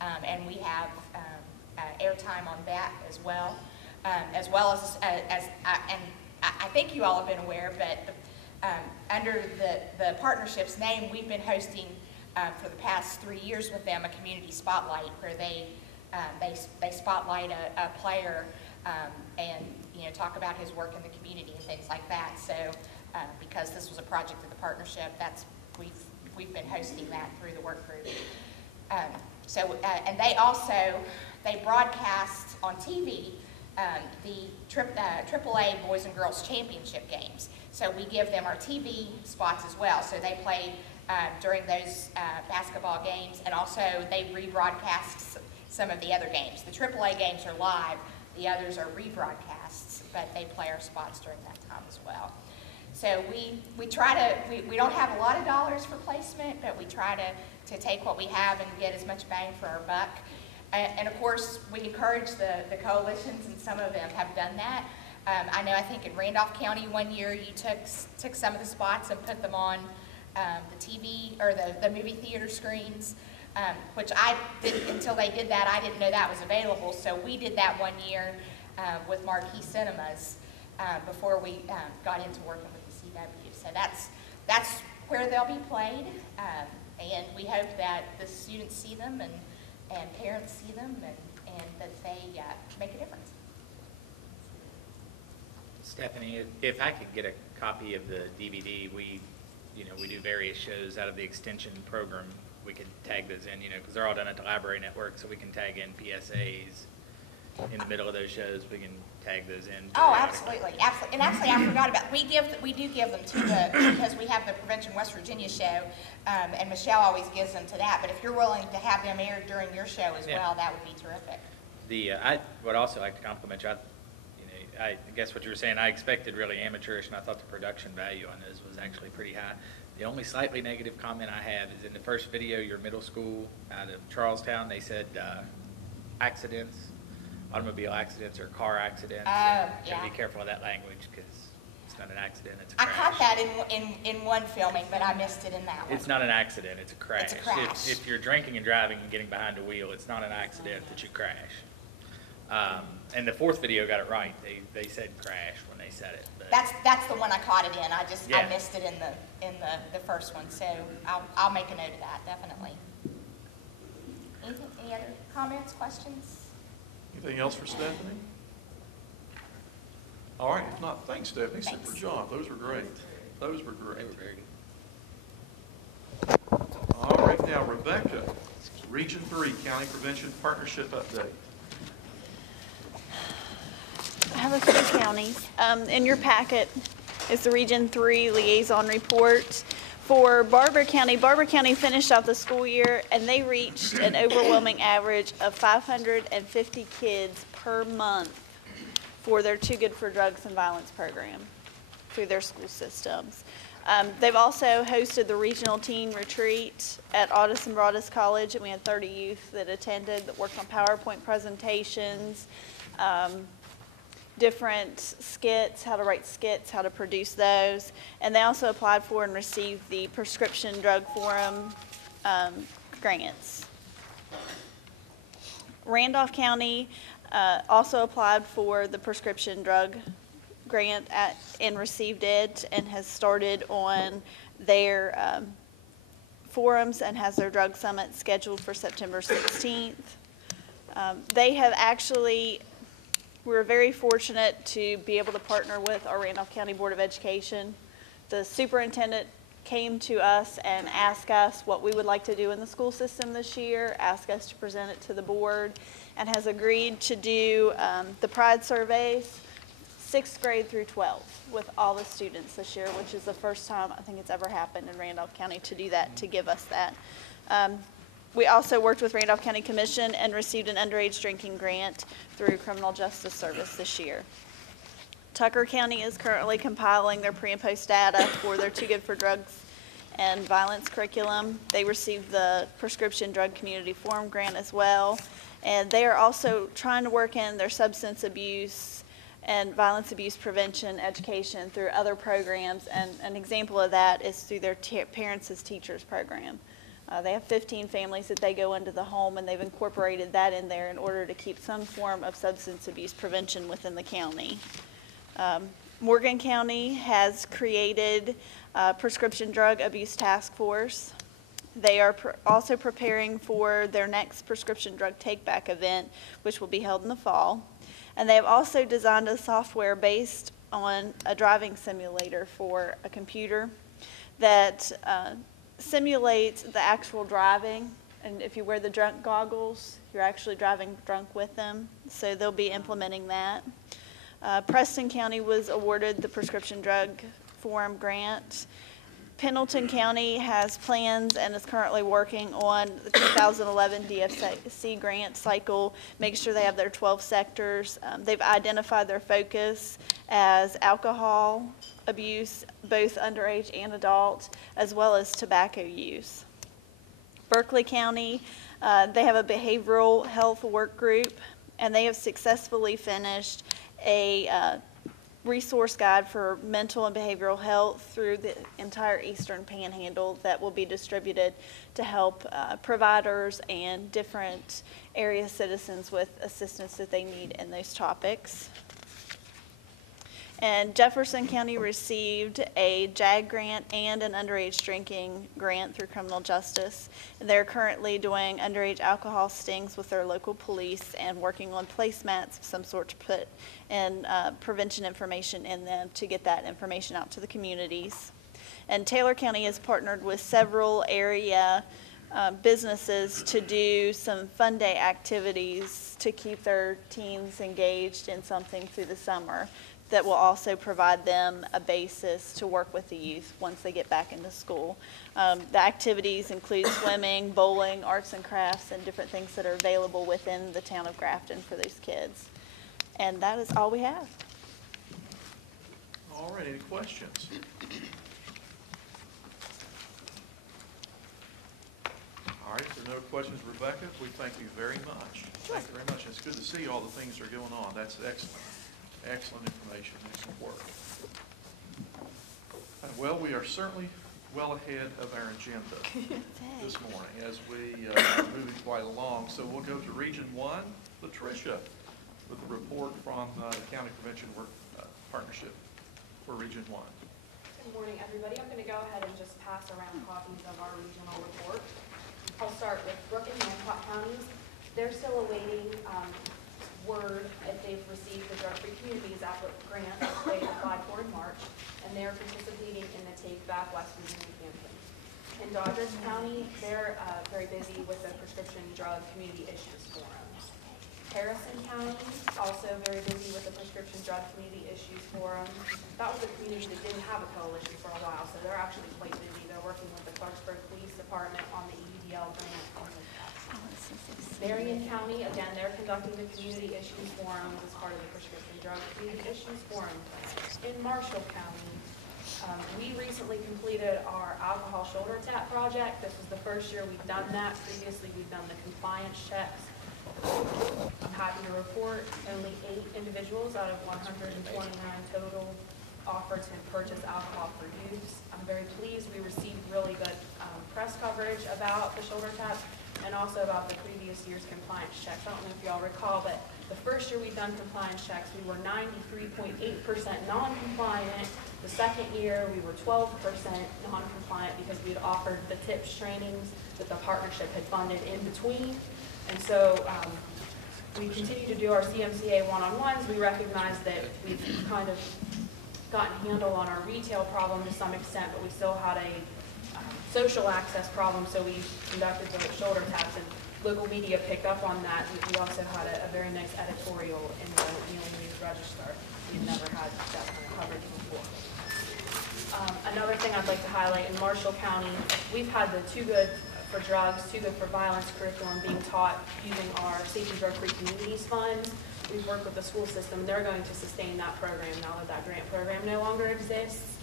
and we have airtime on that as well as and I think you all have been aware, but under the partnership's name, we've been hosting for the past 3 years with them a community spotlight where they spotlight a player and talk about his work in the community and things like that. So because this was a project of the partnership, we've been hosting that through the work group. And they broadcast on TV the AAA Boys and Girls Championship games. So we give them our TV spots as well. So they play during those basketball games, and also they rebroadcast some of the other games. The AAA games are live, the others are rebroadcasts, but they play our spots during that time as well. So we try to, we don't have a lot of dollars for placement, but we try to take what we have and get as much bang for our buck. And of course, we encourage the coalitions, and some of them have done that. I think in Randolph County one year you took some of the spots and put them on the TV or the movie theater screens, which I didn't, until they did that, I didn't know that was available. So we did that one year with Marquee Cinemas before we got into working with the CW. So that's where they'll be played, and we hope that the students see them and parents see them, and that they make a difference. Stephanie, if I could get a copy of the DVD, we do various shows out of the extension program. We could tag those in, because they're all done at the Library Network, so we can tag in PSAs in the middle of those shows. We can tag those in. Oh, absolutely, absolutely. And actually, I forgot about we do give them to because we have the Prevention West Virginia show, and Michelle always gives them to that. But if you're willing to have them aired during your show as well, that would be terrific. I would also like to compliment you. I guess what you were saying, I expected really amateurish, and I thought the production value on those was actually pretty high. The only slightly negative comment I have is in the first video, your middle school out of Charlestown, they said accidents, automobile accidents or car accidents. Yeah. Be careful of that language, because it's not an accident, it's a crash. I caught that in one filming, but I missed it in that one. It's not an accident, it's a crash. It's a crash. If you're drinking and driving and getting behind a wheel, it's not an accident that you crash. And the fourth video got it right. They said crash when they said it. But that's the one I caught it in. I missed it in the first one. So I'll make a note of that, definitely. Any other comments, questions? Anything else for Stephanie? All right. If not, thanks, Stephanie. Thanks. Super job. Those were great. Those were great. they were very good. All right. Now, Rebecca, Region 3 County Prevention Partnership update. I have a few counties. In your packet is the Region 3 Liaison Report. For Barber County finished off the school year, and they reached an overwhelming average of 550 kids per month for their Too Good for Drugs and Violence program through their school systems. They've also hosted the regional teen retreat at Audis and Broadus College, and we had 30 youth that attended that worked on PowerPoint presentations, different skits, how to write skits, how to produce those. And they also applied for and received the Prescription Drug Forum grants. Randolph County also applied for the prescription drug grant and received it, and has started on their forums and has their drug summit scheduled for September 16th. They have actually, we're very fortunate to be able to partner with our Randolph County Board of Education. The superintendent came to us and asked us what we would like to do in the school system this year, asked us to present it to the board, and has agreed to do the Pride surveys, 6th grade through 12th, with all the students this year, which is the first time I think it's ever happened in Randolph County to do that, to give us that. We also worked with Randolph County Commission and received an underage drinking grant through Criminal Justice Service this year. Tucker County is currently compiling their pre and post data for their Too Good for Drugs and Violence curriculum. They received the Prescription Drug Community Forum grant as well. And they are also trying to work in their substance abuse and violence abuse prevention education through other programs. And an example of that is through their Parents as Teachers program. They have 15 families that they go into the home, and they've incorporated that in there in order to keep some form of substance abuse prevention within the county. Morgan County has created a prescription drug abuse task force. They are also preparing for their next prescription drug take-back event, which will be held in the fall. And they have also designed a software based on a driving simulator for a computer that simulates the actual driving. And if you wear the drunk goggles, you're actually driving drunk with them. So they'll be implementing that. Preston County was awarded the prescription drug forum grant. Pendleton County has plans and is currently working on the 2011 DFC grant cycle, making sure they have their 12 sectors. They've identified their focus as alcohol abuse, both underage and adult, as well as tobacco use. Berkeley County, they have a behavioral health work group, and they have successfully finished a resource guide for mental and behavioral health through the entire Eastern Panhandle that will be distributed to help providers and different area citizens with assistance that they need in those topics. And Jefferson County received a JAG grant and an underage drinking grant through criminal justice. And they're currently doing underage alcohol stings with their local police and working on placemats of some sort to put in prevention information in them to get that information out to the communities. And Taylor County has partnered with several area businesses to do some fun day activities to keep their teens engaged in something through the summer that will also provide them a basis to work with the youth once they get back into school. The activities include swimming, bowling, arts and crafts, and different things that are available within the town of Grafton for those kids. And that is all we have. All right, any questions? All right, if there are no questions, Rebecca, we thank you very much. Thank you very much. It's good to see all the things that are going on. That's excellent. Excellent information, excellent work. Well, we are certainly well ahead of our agenda this morning as we are moving quite along. So we'll go to Region 1, Latricia, with a report from the County Prevention Work Partnership for Region 1. Good morning, everybody. I'm going to go ahead and just pass around copies of our regional report. I'll start with Brooke and Hancock counties. They're still awaiting word if they've received the Drug-Free Communities grant that they applied for in March, and they're participating in the Take Back West Virginia campaign. In Douglas County, they're very busy with the prescription drug community issues forums. Harrison County, also very busy with the prescription drug community issues forum. That was a community that didn't have a coalition for a while, so they're actually quite busy. They're working with the Clarksburg Police Department on the EDL grant. Marion County, again, they're conducting the community issues forum as part of the prescription drug community issues forum. In Marshall County, we recently completed our alcohol shoulder tap project. This was the first year we've done that. Previously, we've done the compliance checks. I'm happy to report only 8 individuals out of 129 total offered to purchase alcohol for use. I'm very pleased. We received really good press coverage about the shoulder tap and also about the previous year's compliance checks. I don't know if y'all recall, but the first year we've done compliance checks, we were 93.8% non-compliant. The second year, we were 12% non-compliant because we had offered the TIPS trainings that the partnership had funded in between. And so we continue to do our CMCA one-on-ones. We recognize that we've kind of gotten a handle on our retail problem to some extent, but we still had a social access problem, so we conducted the shoulder taps, and local media picked up on that. We also had a very nice editorial in the News News Register. We've never had that kind of coverage before. Another thing I'd like to highlight, in Marshall County, we've had the Too Good for Drugs, Too Good for Violence curriculum being taught using our Safety Drug-Free Communities Fund. We've worked with the school system. They're going to sustain that program now that that grant program no longer exists.